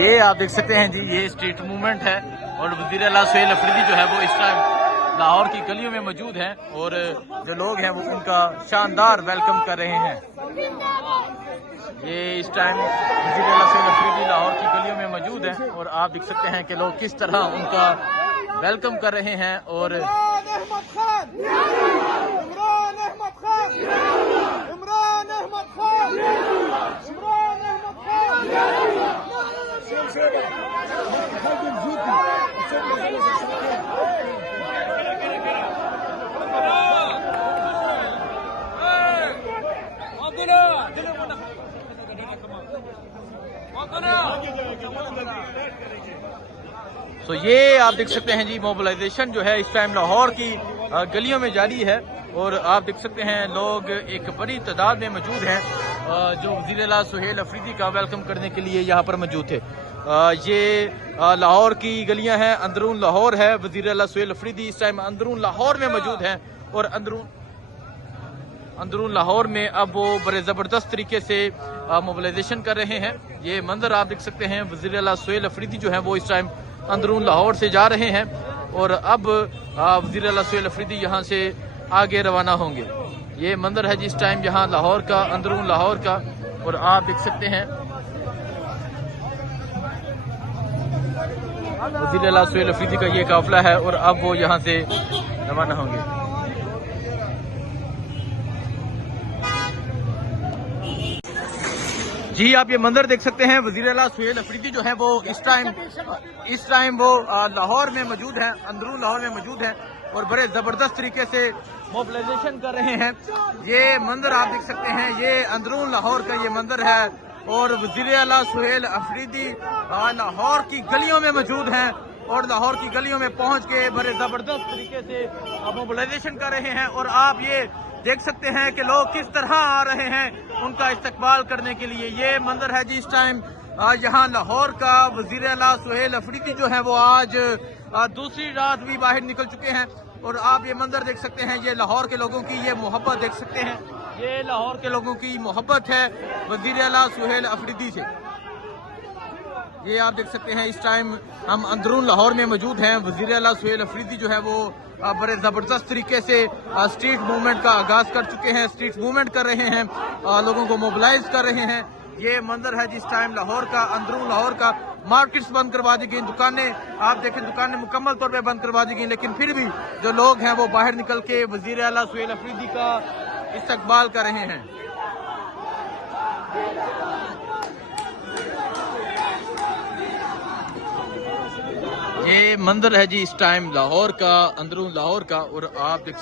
ये आप देख सकते हैं जी, ये स्ट्रीट मूवमेंट है और वज़ीर आला सुहेल अफरीदी जो है वो इस टाइम लाहौर की गलियों में मौजूद हैं और जो लोग हैं वो उनका शानदार वेलकम कर रहे हैं। ये इस टाइम वज़ीर आला सुहेल अफरीदी लाहौर की गलियों में मौजूद हैं और आप देख सकते हैं कि लोग किस तरह उनका वेलकम कर रहे हैं। और तो ये आप देख सकते हैं जी, मोबिलाइजेशन जो है इस टाइम लाहौर की गलियों में जारी है और आप देख सकते हैं लोग एक बड़ी तादाद में मौजूद हैं जो वज़ीर आला सुहेल अफरीदी का वेलकम करने के लिए यहाँ पर मौजूद थे। ये लाहौर की गलियां हैं, अंदरून लाहौर है। वज़ीर आला सुहेल अफरीदी इस टाइम अंदरून लाहौर में मौजूद हैं और अंदरून लाहौर में अब वो बड़े ज़बरदस्त तरीके से मोबिलाइजेशन कर रहे हैं। ये मंजर आप देख सकते हैं, वज़ीर आला सुहेल अफरीदी जो है वो इस टाइम अंदरून लाहौर से जा रहे हैं और अब वज़ीर आला सुहेल अफरीदी यहाँ से आगे रवाना होंगे। ये मंजर है जिस टाइम यहाँ लाहौर का, अंदरून लाहौर का, और आप देख सकते हैं वज़ीर आला सुहेल अफरीदी का ये काफिला है और अब वो यहाँ से रवाना होंगे। जी आप ये मंजर देख सकते हैं, वज़ीर आला सुहेल अफरीदी जो है वो इस टाइम वो लाहौर में मौजूद हैं, अंदरून लाहौर में मौजूद हैं और बड़े ज़बरदस्त तरीके से मोबिलाइजेशन कर रहे हैं। ये मंजर आप देख सकते हैं, ये अंदरून लाहौर का ये मंजर है और वज़ीर आला सुहेल अफरीदी लाहौर की गलियों में मौजूद हैं और लाहौर की गलियों में पहुंच के बड़े ज़बरदस्त तरीके से मोबिलाइजेशन कर रहे हैं। और आप ये देख सकते हैं कि लोग किस तरह आ रहे हैं उनका इस्तकबाल करने के लिए। ये मंजर है जी इस टाइम यहाँ लाहौर का। वज़ीर आला सुहेल अफरीदी जो है वो आज दूसरी रात भी बाहर निकल चुके हैं और आप ये मंजर देख सकते हैं, ये लाहौर के लोगों की ये मोहब्बत देख सकते हैं, ये लाहौर के लोगों की मोहब्बत है वज़ीर आला सुहेल अफरीदी से। ये आप देख सकते हैं इस टाइम हम अंदरून लाहौर में मौजूद हैं। वज़ीर आला सुहेल अफरीदी जो है वो बड़े ज़बरदस्त तरीके से स्ट्रीट मूवमेंट का आगाज कर चुके हैं, स्ट्रीट मूवमेंट कर रहे हैं, लोगों को मोबिलाइज कर रहे हैं। ये मंजर है जिस टाइम लाहौर का, अंदरून लाहौर का। मार्केट्स बंद करवा दी गई, दुकानें आप देखें, दुकानें मुकम्मल तौर पे बंद करवा दी गई, लेकिन फिर भी जो लोग हैं वो बाहर निकल के वज़ीर आला सुहेल अफरीदी का इस्तकबाल कर रहे हैं। ये मंजर है जी इस टाइम लाहौर का, अंदरून लाहौर का, और आप देख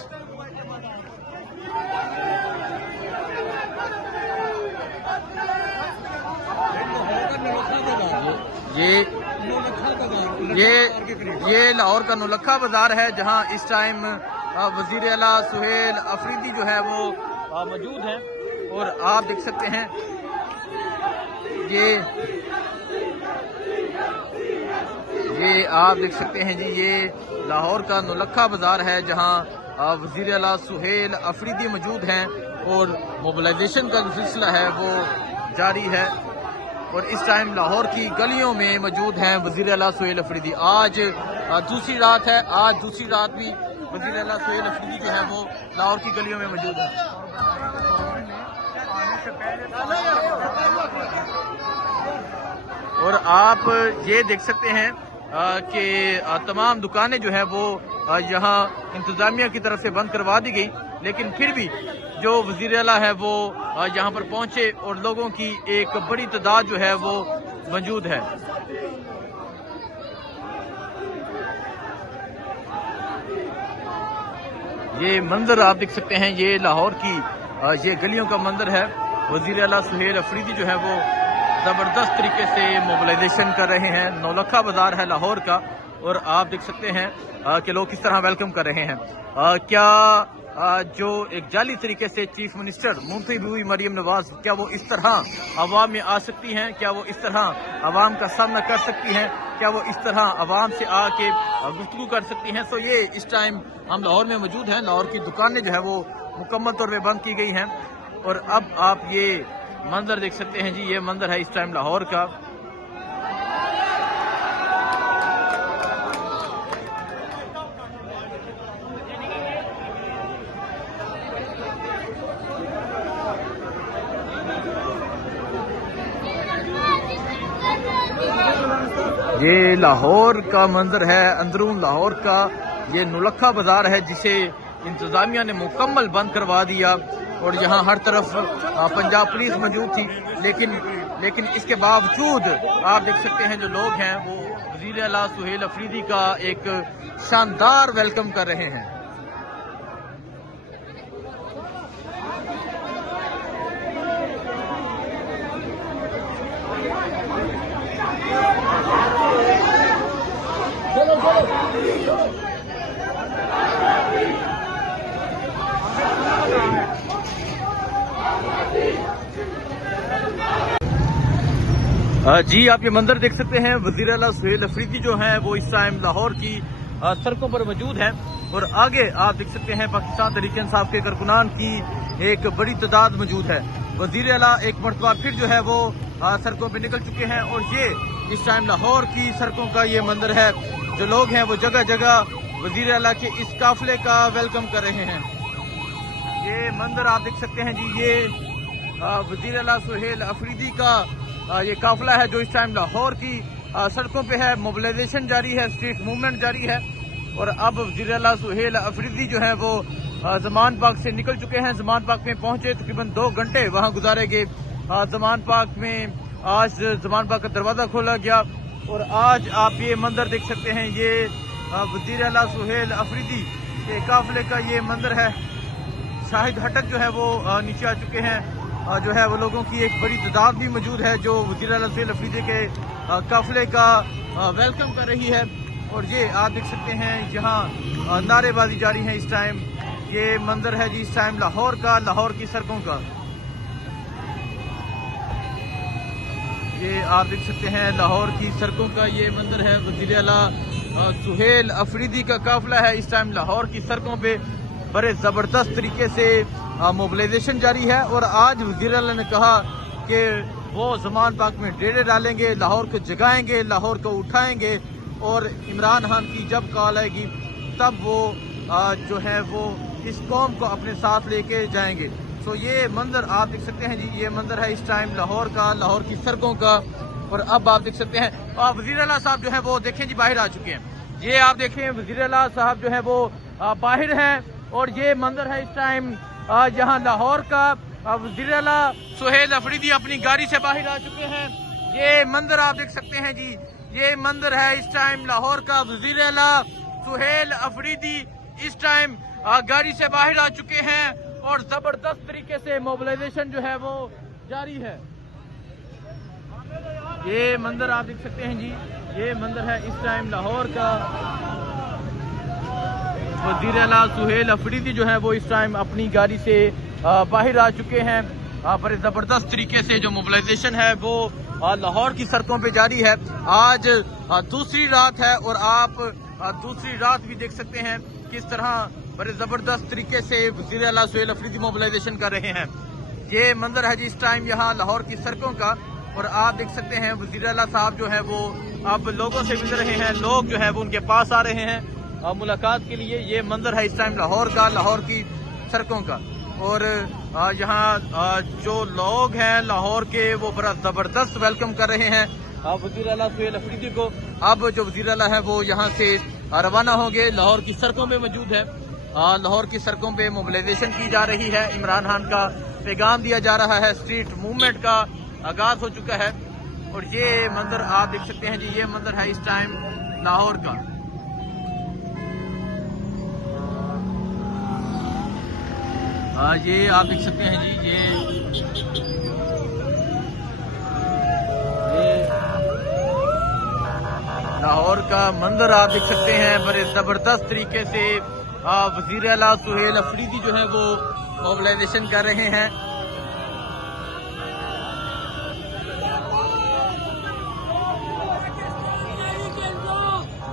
ये लाहौर का नौलखा बाजार है जहां इस टाइम वज़ीर आला सुहेल अफरीदी जो है वो मौजूद हैं और आप देख सकते हैं ये आप देख सकते हैं जी, ये लाहौर का नौलखा बाजार है जहां वज़ीर आला सुहेल अफरीदी मौजूद हैं और मोबिलाइजेशन का जो सिलसिला है वो जारी है और इस टाइम लाहौर की गलियों में मौजूद हैं वज़ीर आला सुहेल अफरीदी। आज दूसरी रात है, आज दूसरी रात भी वज़ीर आला सुहेल अफरीदी जो है वो लाहौर की गलियों में मौजूद है। और आप ये देख सकते हैं कि तमाम दुकानें जो है वो यहाँ इंतज़ामिया की तरफ से बंद करवा दी गई, लेकिन फिर भी जो वज़ीर आला है वो यहाँ पर पहुंचे और लोगों की एक बड़ी तादाद जो है वो मौजूद है। ये मंजर आप देख सकते हैं, ये लाहौर की ये गलियों का मंजर है। वज़ीर आला सुहेल अफरीदी जो है वो ज़बरदस्त तरीके से मोबिलाइजेशन कर रहे हैं। नौलखा बाजार है लाहौर का और आप देख सकते हैं कि लोग किस तरह वेलकम कर रहे हैं। क्या जो एक जाली तरीके से चीफ मिनिस्टर मुंतखब हुई मरियम नवाज, क्या वो इस तरह अवाम में आ सकती हैं? क्या वो इस तरह अवाम का सामना कर सकती हैं? क्या वो इस तरह अवाम से आके गुफ्तगू कर सकती हैं? तो ये इस टाइम हम लाहौर में मौजूद हैं। लाहौर की दुकानें जो है वो मुकम्मल तौर पर बंद की गई हैं और अब आप ये मंजर देख सकते हैं जी, ये मंजर है इस टाइम लाहौर का। ये लाहौर का मंजर है, अंदरून लाहौर का ये नौलखा बाजार है जिसे इंतजामिया ने मुकम्मल बंद करवा दिया और यहाँ हर तरफ पंजाब पुलिस मौजूद थी, लेकिन इसके बावजूद आप देख सकते हैं जो लोग हैं वो वज़ीर आला सुहेल अफरीदी का एक शानदार वेलकम कर रहे हैं। जी आप ये मंजर देख सकते हैं, वज़ीर आला सुहेल अफरीदी जो हैं वो इस टाइम लाहौर की सड़कों पर मौजूद हैं और आगे आप देख सकते हैं पाकिस्तान तहरीक इंसाफ के कारकुनान की एक बड़ी तादाद मौजूद है। वज़ीर आला एक मरतबा फिर जो है वो सड़कों पर निकल चुके हैं और ये इस टाइम लाहौर की सड़कों का ये मंजर है। जो लोग हैं वो जगह जगह वज़ीर आला के इस काफिले का वेलकम कर रहे हैं। ये मंजर आप देख सकते हैं जी, ये वज़ीर आला सुहेल अफरीदी का ये काफिला है जो इस टाइम लाहौर की सड़कों पे है। मोबिलाइजेशन जारी है, स्ट्रीट मूवमेंट जारी है और अब वज़ीर आला सुहेल अफरीदी जो है वो ज़मान पार्क से निकल चुके हैं। ज़मान पार्क में पहुंचे, तकरीबन 2 घंटे वहां गुजारेंगे। ज़मान पार्क में आज ज़मान पार्क का दरवाज़ा खोला गया और आज आप ये मंजर देख सकते हैं, ये वज़ीर आला सुहेल अफरीदी के काफिले का ये मंजर है। शाहिद हटक जो है वो नीचे आ चुके हैं, जो है वो लोगों की एक बड़ी तादाद भी मौजूद है जो वज़ीर आला सुहेल अफरीदी के काफिले का वेलकम कर रही है। और ये आप देख सकते हैं यहाँ नारेबाजी जारी है इस टाइम। ये मंजर है जी इस टाइम लाहौर का, लाहौर की सड़कों का। ये आप देख सकते हैं लाहौर की सड़कों का ये मंजर है। वज़ीर आला सुहेल अफरीदी का काफिला है इस टाइम लाहौर की सड़कों पे। बड़े ज़बरदस्त तरीके से मोबिलाइजेशन जारी है और आज वज़ीर आला ने कहा कि वो ज़मान पार्क में डेरे डालेंगे, लाहौर को जगाएंगे, लाहौर को उठाएंगे और इमरान खान की जब कॉल आएगी तब वो जो है वो इस कौम को अपने साथ लेके जाएंगे। तो ये मंजर आप देख सकते हैं जी, ये मंजर है इस टाइम लाहौर का, लाहौर की सड़कों का। और अब आप देख सकते हैं वज़ीर आला साहब जो है वो देखें जी बाहर आ चुके हैं। ये आप देखें वज़ीर आला साहब जो है वो बाहर हैं और ये मंजर है इस टाइम यहाँ लाहौर का। वज़ीर आला सुहेल अफरीदी अपनी गाड़ी से बाहर आ चुके हैं। ये मंजर आप देख सकते हैं जी, ये मंजर है इस टाइम लाहौर का। वज़ीर आला सुहेल अफरीदी इस टाइम गाड़ी से बाहर आ चुके हैं और जबरदस्त तरीके से मोबिलाइजेशन जो है वो जारी है। ये मंजर आप देख सकते हैं जी, ये मंजर है इस टाइम लाहौर का। वज़ीर आला सुहेल अफरीदी जो है वो इस टाइम अपनी गाड़ी से बाहर आ चुके हैं। बड़े ज़बरदस्त तरीके से जो मोबिलाइजेशन है वो लाहौर की सड़कों पे जारी है। आज दूसरी रात है और आप दूसरी रात भी देख सकते हैं किस तरह बड़े ज़बरदस्त तरीके से वज़ीर आला सुहेल अफरीदी मोबिलाइजेशन कर रहे हैं। ये मंजर है जी इस टाइम यहाँ लाहौर की सड़कों का और आप देख सकते हैं वज़ीर आला साहब जो है वो अब लोगों से मिल रहे हैं। लोग जो है वो उनके पास आ रहे हैं मुलाकात के लिए। ये मंजर है इस टाइम लाहौर का, लाहौर की सड़कों का। और यहाँ जो लोग हैं लाहौर के वो बड़ा ज़बरदस्त वेलकम कर रहे हैं वज़ीर आला सुहेल अफरीदी को। अब जो वज़ीर आला है वो यहाँ से रवाना होंगे, लाहौर की सड़कों में मौजूद है। लाहौर की सड़कों पे मोबिलाइजेशन की जा रही है, इमरान खान का पैगाम दिया जा रहा है, स्ट्रीट मूवमेंट का आगाज हो चुका है। और ये मंजर आप देख सकते हैं जी, ये मंजर है इस टाइम लाहौर का। ये आप देख सकते हैं जी, ये लाहौर का मंजर आप देख सकते हैं। बड़े जबरदस्त तरीके से वज़ीर आला सुहेल अफरीदी जो है वो मोबिलाइजेशन कर रहे हैं।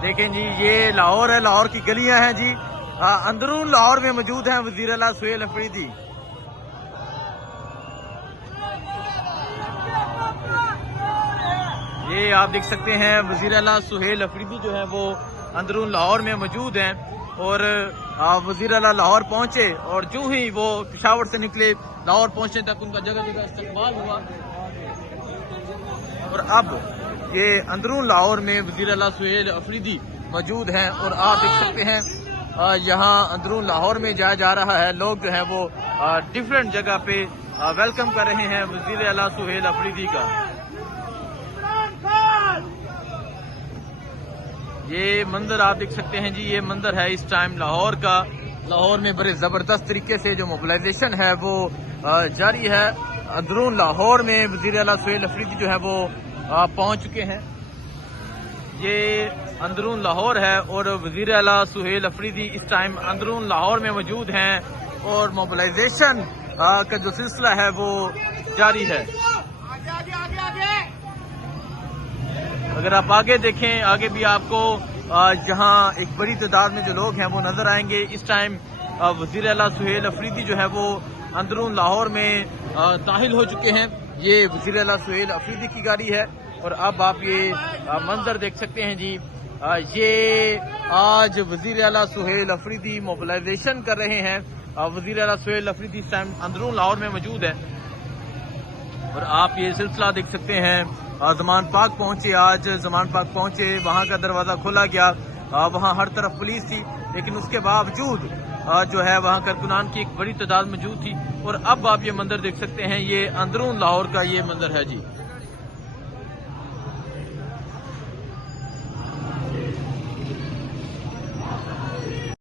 देखें जी, ये लाहौर है, लाहौर की गलियां हैं जी। अंदरून लाहौर में मौजूद हैं वज़ीर आला सुहेल अफरीदी। ये आप देख सकते हैं वज़ीर आला सुहेल अफरीदी जो है वो अंदरून लाहौर में मौजूद हैं और वज़ीर आला लाहौर पहुंचे और जो ही वो पेशावर से निकले लाहौर पहुंचने तक उनका जगह जगह इस्तकबाल हुआ। और अब ये अंदरून लाहौर में वज़ीर आला सुहेल अफरीदी मौजूद हैं और आप देख सकते हैं यहाँ अंदरून लाहौर में जाया जा रहा है। लोग जो है वो डिफरेंट जगह पे वेलकम कर रहे हैं वज़ीर आला सुहेल अफरीदी का। ये मंजर आप देख सकते हैं जी, ये मंजर है इस टाइम लाहौर का। लाहौर में बड़े ज़बरदस्त तरीके से जो मोबिलाइजेशन है वो जारी है। अंदरून लाहौर में वज़ीर आला सुहेल अफरीदी जो है वो पहुंच चुके हैं। ये अंदरून लाहौर है और वज़ीर आला सुहेल अफरीदी इस टाइम अंदरून लाहौर में मौजूद हैं और मोबिलाइजेशन का जो सिलसिला है वो जारी है। अगर आप आगे देखें, आगे भी आपको यहाँ एक बड़ी तादाद में जो लोग हैं वो नजर आएंगे। इस टाइम वज़ीर आला सुहेल अफरीदी जो है वो अंदरून लाहौर में दाखिल हो चुके हैं। ये वज़ीर आला सुहेल अफरीदी की गाड़ी है और अब आप ये मंजर देख सकते हैं जी। ये आज वज़ीर आला सुहेल अफरीदी मोबिलाइजेशन कर रहे हैं। वज़ीर आला सुहेल अफरीदी इस टाइम अंदरून लाहौर में मौजूद है और आप ये सिलसिला देख सकते हैं। ज़मान पार्क पहुंचे, आज ज़मान पार्क पहुंचे, वहां का दरवाज़ा खोला गया। वहां हर तरफ पुलिस थी लेकिन उसके बावजूद जो है वहां कारकुनान की एक बड़ी तादाद मौजूद थी। और अब आप ये मंजर देख सकते हैं, ये अंदरून लाहौर का ये मंजर है जी।